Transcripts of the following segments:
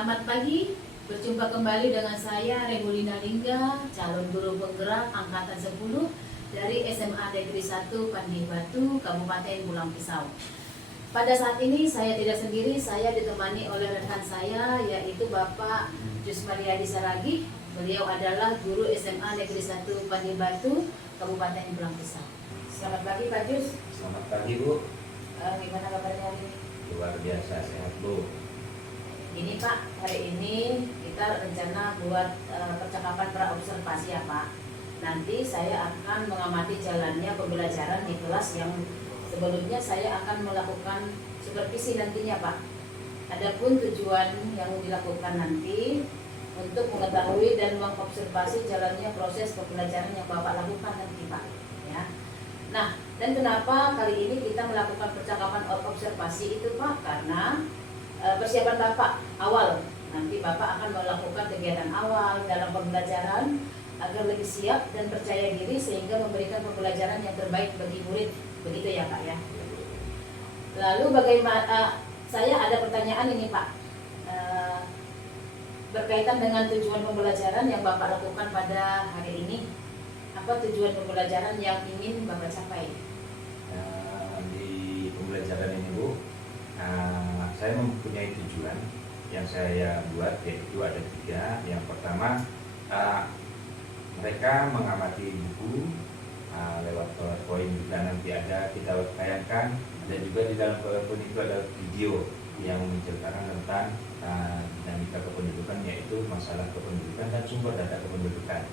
Selamat pagi, berjumpa kembali dengan saya Remulina Lingga, calon guru penggerak angkatan 10 dari SMA Negeri 1 Pandih Batu, Kabupaten Pulang Pisau. Pada saat ini saya tidak sendiri, saya ditemani oleh rekan saya yaitu Bapak Jus Mariadi Saragi. Beliau adalah guru SMA Negeri 1 Pandih Batu, Kabupaten Pulang Pisau. Selamat pagi Pak Jus. Selamat pagi Bu. Gimana kabarnya hari ini? Luar biasa sehat Bu. Ini Pak, hari ini kita rencana buat percakapan praobservasi ya Pak. Nanti saya akan mengamati jalannya pembelajaran di kelas yang sebelumnya saya akan melakukan supervisi nantinya Pak. Adapun tujuan yang dilakukan nanti untuk mengetahui dan mengobservasi jalannya proses pembelajaran yang Bapak lakukan nanti Pak. Ya. Nah, dan kenapa kali ini kita melakukan percakapan observasi itu Pak? Karena persiapan Bapak awal, nanti Bapak akan melakukan kegiatan awal dalam pembelajaran agar lebih siap dan percaya diri sehingga memberikan pembelajaran yang terbaik bagi murid, begitu ya Pak ya. Lalu bagaimana, saya ada pertanyaan ini Pak, berkaitan dengan tujuan pembelajaran yang Bapak lakukan pada hari ini. Apa tujuan pembelajaran yang ingin Bapak capai? Di pembelajaran ini Bu, saya mempunyai tujuan yang saya buat, yaitu ada 3. Yang pertama, mereka mengamati buku lewat PowerPoint juga nanti ada kita tayangkan, dan juga di dalam PowerPoint itu ada video yang menceritakan tentang dinamika kependudukan, yaitu masalah kependudukan dan sumber data kependudukan.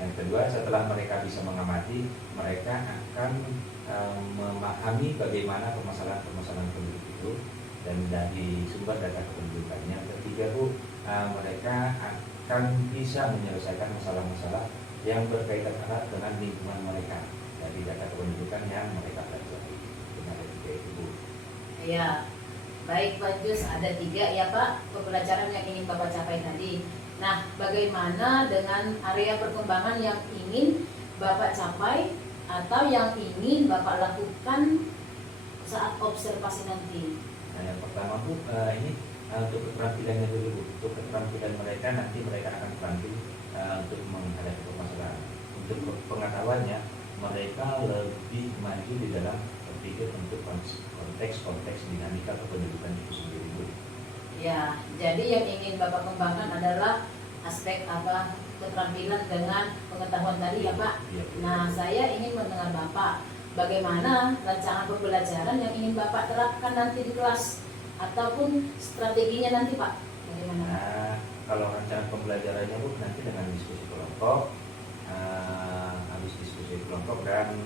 Yang kedua, setelah mereka bisa mengamati, mereka akan memahami bagaimana permasalahan-permasalahan penduduk itu dan dari sumber data kependudukannya. Yang ketiga Bu, mereka akan bisa menyelesaikan masalah-masalah yang berkaitan erat dengan lingkungan mereka dari data kependudukan yang mereka pelajari. Ada 3 itu Bu. Ya, baik Pak Jus, ada 3 ya Pak pembelajaran yang ingin Bapak capai tadi. Nah, bagaimana dengan area perkembangan yang ingin Bapak capai atau yang ingin Bapak lakukan saat observasi nanti? Nah, yang pertama Bu, ini untuk keterampilannya dulu Bu. Untuk keterampilan mereka, nanti mereka akan terampil untuk menghadapi permasalahan. Untuk pengetahuannya, mereka lebih maju di dalam berpikir untuk konteks dinamika kependudukan itu sendiri Bu. Ya, jadi yang ingin Bapak kembangkan adalah aspek apa keterampilan dengan pengetahuan tadi ya Pak. Ya, Nah, saya ingin mendengar Bapak bagaimana rancangan pembelajaran yang ingin Bapak terapkan nanti di kelas ataupun strateginya nanti Pak. Bagaimana? Nah, kalau rancangan pembelajarannya Bu, nanti dengan diskusi kelompok, habis diskusi kelompok dan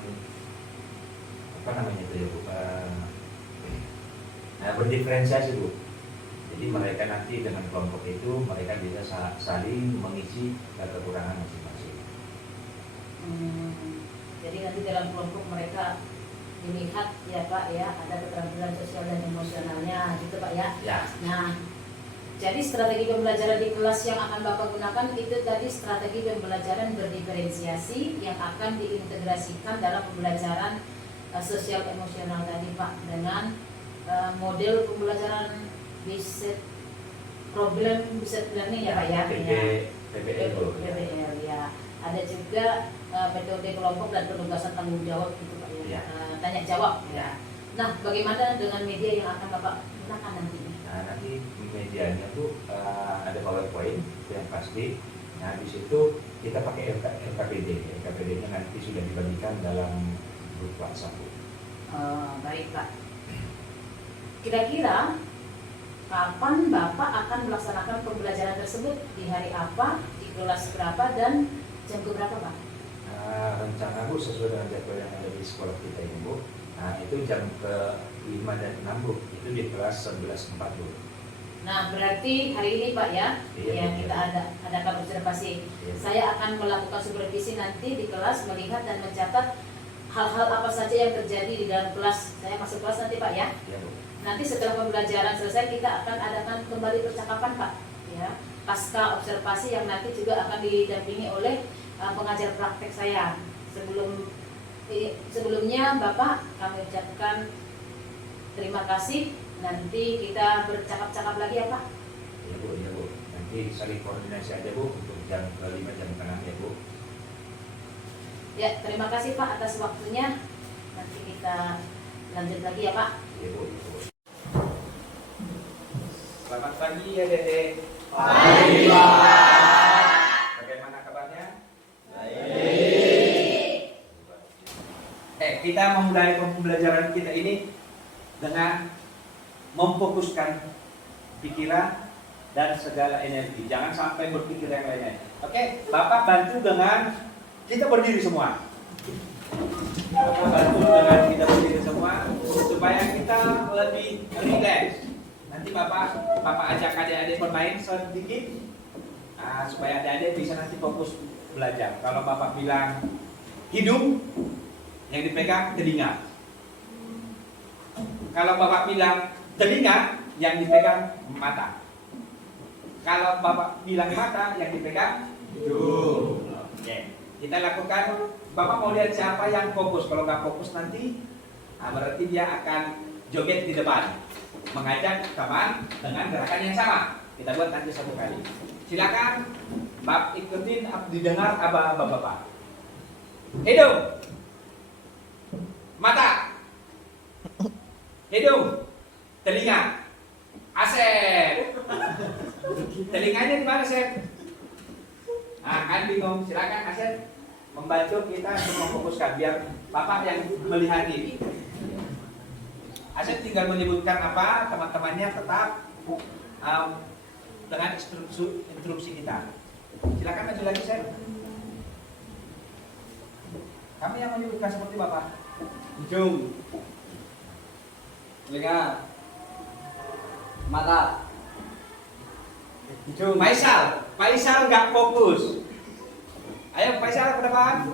apa namanya itu ya Bu, berdiferensiasi Bu. Jadi mereka nanti dengan kelompok itu mereka bisa saling mengisi kekurangan masing-masing. Jadi nanti dalam kelompok mereka dilihat ya Pak ya, ada keterampilan sosial dan emosionalnya gitu Pak ya. Ya. Nah, jadi strategi pembelajaran di kelas yang akan Bapak gunakan itu tadi strategi pembelajaran berdiferensiasi yang akan diintegrasikan dalam pembelajaran sosial emosional tadi Pak, dengan model pembelajaran problem based learning ya Pak ya. PBL ya. Ada juga metode kelompok dan penugasan tanggung jawab gitu Pak ya. Tanya jawab ya. Nah, bagaimana dengan media yang akan Bapak gunakan nanti? Nah, nanti medianya tuh ada PowerPoint yang pasti. Nah, di situ kita pakai LKPD. LKPD-nya nanti sudah dibagikan dalam grup WhatsApp. Baik Pak. Kira-kira kapan Bapak akan melaksanakan pembelajaran tersebut? Di hari apa, di kelas berapa, dan jam berapa Pak? Rencana Bu sesuai dengan jadwal yang ada di sekolah kita ini Bu. Nah, itu jam ke-5 dan 6 Bu. Itu di kelas 11.4 Bu. Nah, berarti hari ini Pak ya, kita adakan observasi. Iya. Saya akan melakukan supervisi nanti di kelas, melihat dan mencatat hal-hal apa saja yang terjadi di dalam kelas. Saya masuk kelas nanti Pak ya. Iya Bu. Nanti setelah pembelajaran selesai kita akan adakan kembali percakapan Pak ya, pasca observasi yang nanti juga akan didampingi oleh pengajar praktek saya. Sebelumnya Bapak kami ucapkan terima kasih. Nanti kita bercakap-cakap lagi ya Pak. Ya Bu, ya Bu. Nanti saling koordinasi aja Bu untuk jam 5 jam tengah ya Bu. Ya, terima kasih Pak atas waktunya. Nanti kita lanjut lagi ya Pak. Ya Bu, ya Bu. Selamat pagi ya Dede. Pagi Pak. Bagaimana kabarnya? Baik. Kita memulai pembelajaran kita ini dengan memfokuskan pikiran dan segala energi. Jangan sampai berpikir yang lainnya. Oke, Bapak bantu dengan kita berdiri semua. Bapak bantu dengan kita berdiri semua supaya kita lebih rileks. Nanti Bapak ajak adik-adik bermain sedikit, supaya adik-adik bisa nanti fokus belajar. Kalau Bapak bilang hidung, yang dipegang telinga. Kalau Bapak bilang telinga, yang dipegang mata. Kalau Bapak bilang mata, yang dipegang hidung. Oke. Kita lakukan. Bapak mau lihat siapa yang fokus. Kalau nggak fokus nanti, berarti dia akan joget di depan, mengajak teman dengan gerakan yang sama. Kita buat nanti 1 kali. Silakan, Bapak ikutin, didengar apa Bapak. Hidung, mata, hidung, telinga, Asep. Telinganya di mana, Asep? Kan bingung. Silakan Asep membantu kita untuk memfokuskan biar Bapak yang melihat ini. Asep tinggal menyebutkan apa, teman-temannya tetap dengan instruksi kita. Silakan maju lagi, Asep. Kami yang menyebutkan seperti Bapak. Hidung, telinga, mata, hidung. Faisal nggak fokus. Ayo Faisal ke depan.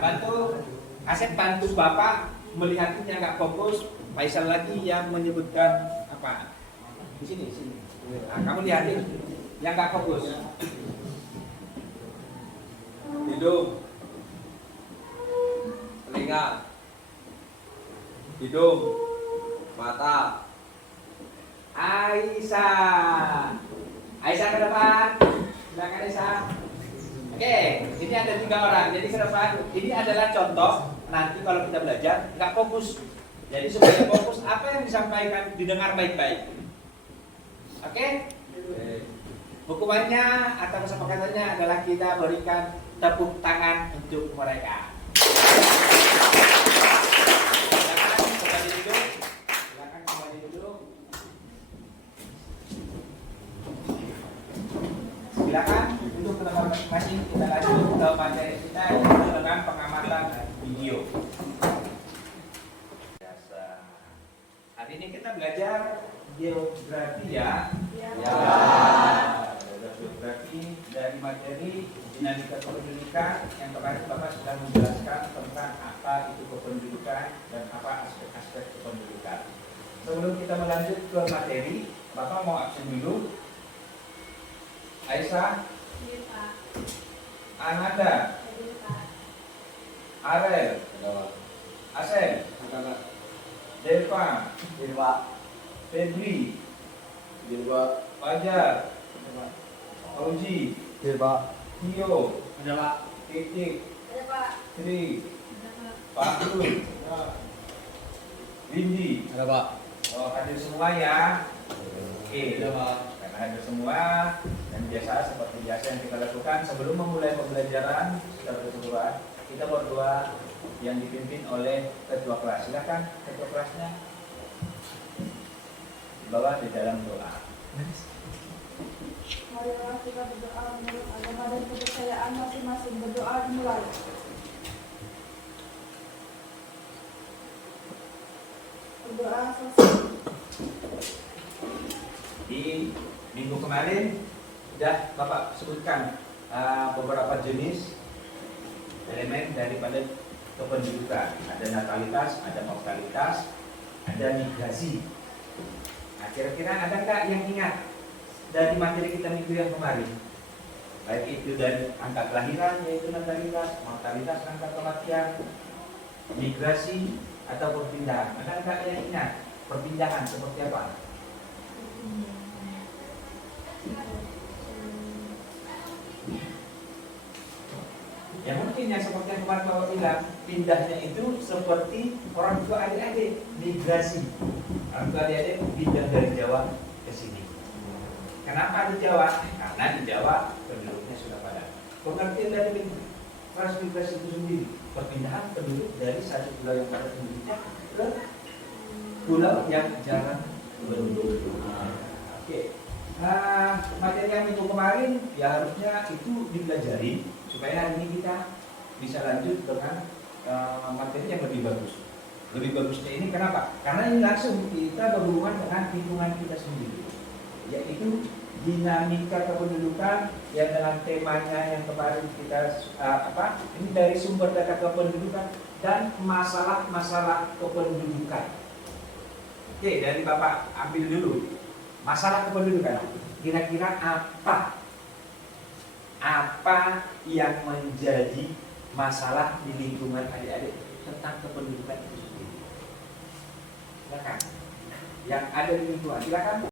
Bantu Asep, bantu Bapak melihatnya nggak fokus. Faisal lagi yang menyebutkan apa? Di sini. Kamu lihatin yang nggak fokus. Hidung, telinga, hidung, mata. Aisyah ke depan. Silakan Aisyah. Oke, ini ada 3 orang. Jadi ke depan. Ini adalah contoh nanti kalau kita belajar nggak fokus. Jadi supaya fokus, apa yang disampaikan didengar baik-baik. Oke? Hukumannya atau kesepakatannya adalah kita berikan tepuk tangan untuk mereka. Silakan kembali duduk. Silakan untuk ke tempat masing-masing. Kita lanjut ke materi kita yaitu dengan pengamatan video. Biasa. Hari ini kita belajar geografi ya. Ya. Geografi dari materi dinamika kependudukan yang kemarin Bapak sudah menjelaskan tentang apa itu kependudukan dan apa aspek-aspek kependudukan. Sebelum kita melanjut ke materi, Bapak mau absen dulu. Aisyah, Ananda, Arel, Asel, Deva, Febri, Fajar, Fauzi, Tio, Titik, Tri, Fakul, Windy. Hadir semua ya. Oke. Karena hadir semua dan biasa seperti biasa yang kita lakukan sebelum memulai pembelajaran secara keseluruhan, kita berdoa yang dipimpin oleh ketua kelas. Silakan ketua kelasnya dibawa di dalam doa. Marilah kita berdoa menurut agama dan kepercayaan masing-masing. Berdoa dimulai. Berdoa selesai. Di minggu kemarin sudah Bapak sebutkan beberapa jenis elemen daripada kependudukan. Ada natalitas, ada mortalitas, ada migrasi. Nah, kira-kira ada nggak yang ingat dari materi kita minggu yang kemarin? Baik itu dari angka kelahiran yaitu natalitas, mortalitas angka kematian, migrasi atau perpindahan. Ada nggak yang ingat perpindahan seperti apa? Ya mungkin yang seperti yang kemarin Bapak bilang, pindahnya itu seperti orang tua adik-adik, migrasi. Orang tua adik-adik pindah dari Jawa ke sini. Kenapa di Jawa? Karena di Jawa penduduknya sudah padat. Pengertian dari transmigrasi itu sendiri, perpindahan penduduk dari satu pulau yang padat penduduknya ke pulau yang jarang penduduk. Oke. Materi yang minggu kemarin ya harusnya itu dipelajari supaya hari ini kita bisa lanjut dengan materi yang lebih bagus. Lebih bagusnya ini kenapa? Karena ini langsung kita berhubungan dengan lingkungan kita sendiri, yaitu dinamika kependudukan yang dengan temanya yang kemarin kita ini dari sumber data kependudukan dan masalah-masalah kependudukan. Oke, dari Bapak ambil dulu masalah kependudukan. Kira-kira apa yang menjadi masalah di lingkungan adik-adik tentang kependudukan itu sendiri? Silakan. Yang ada di lingkungan, silakan.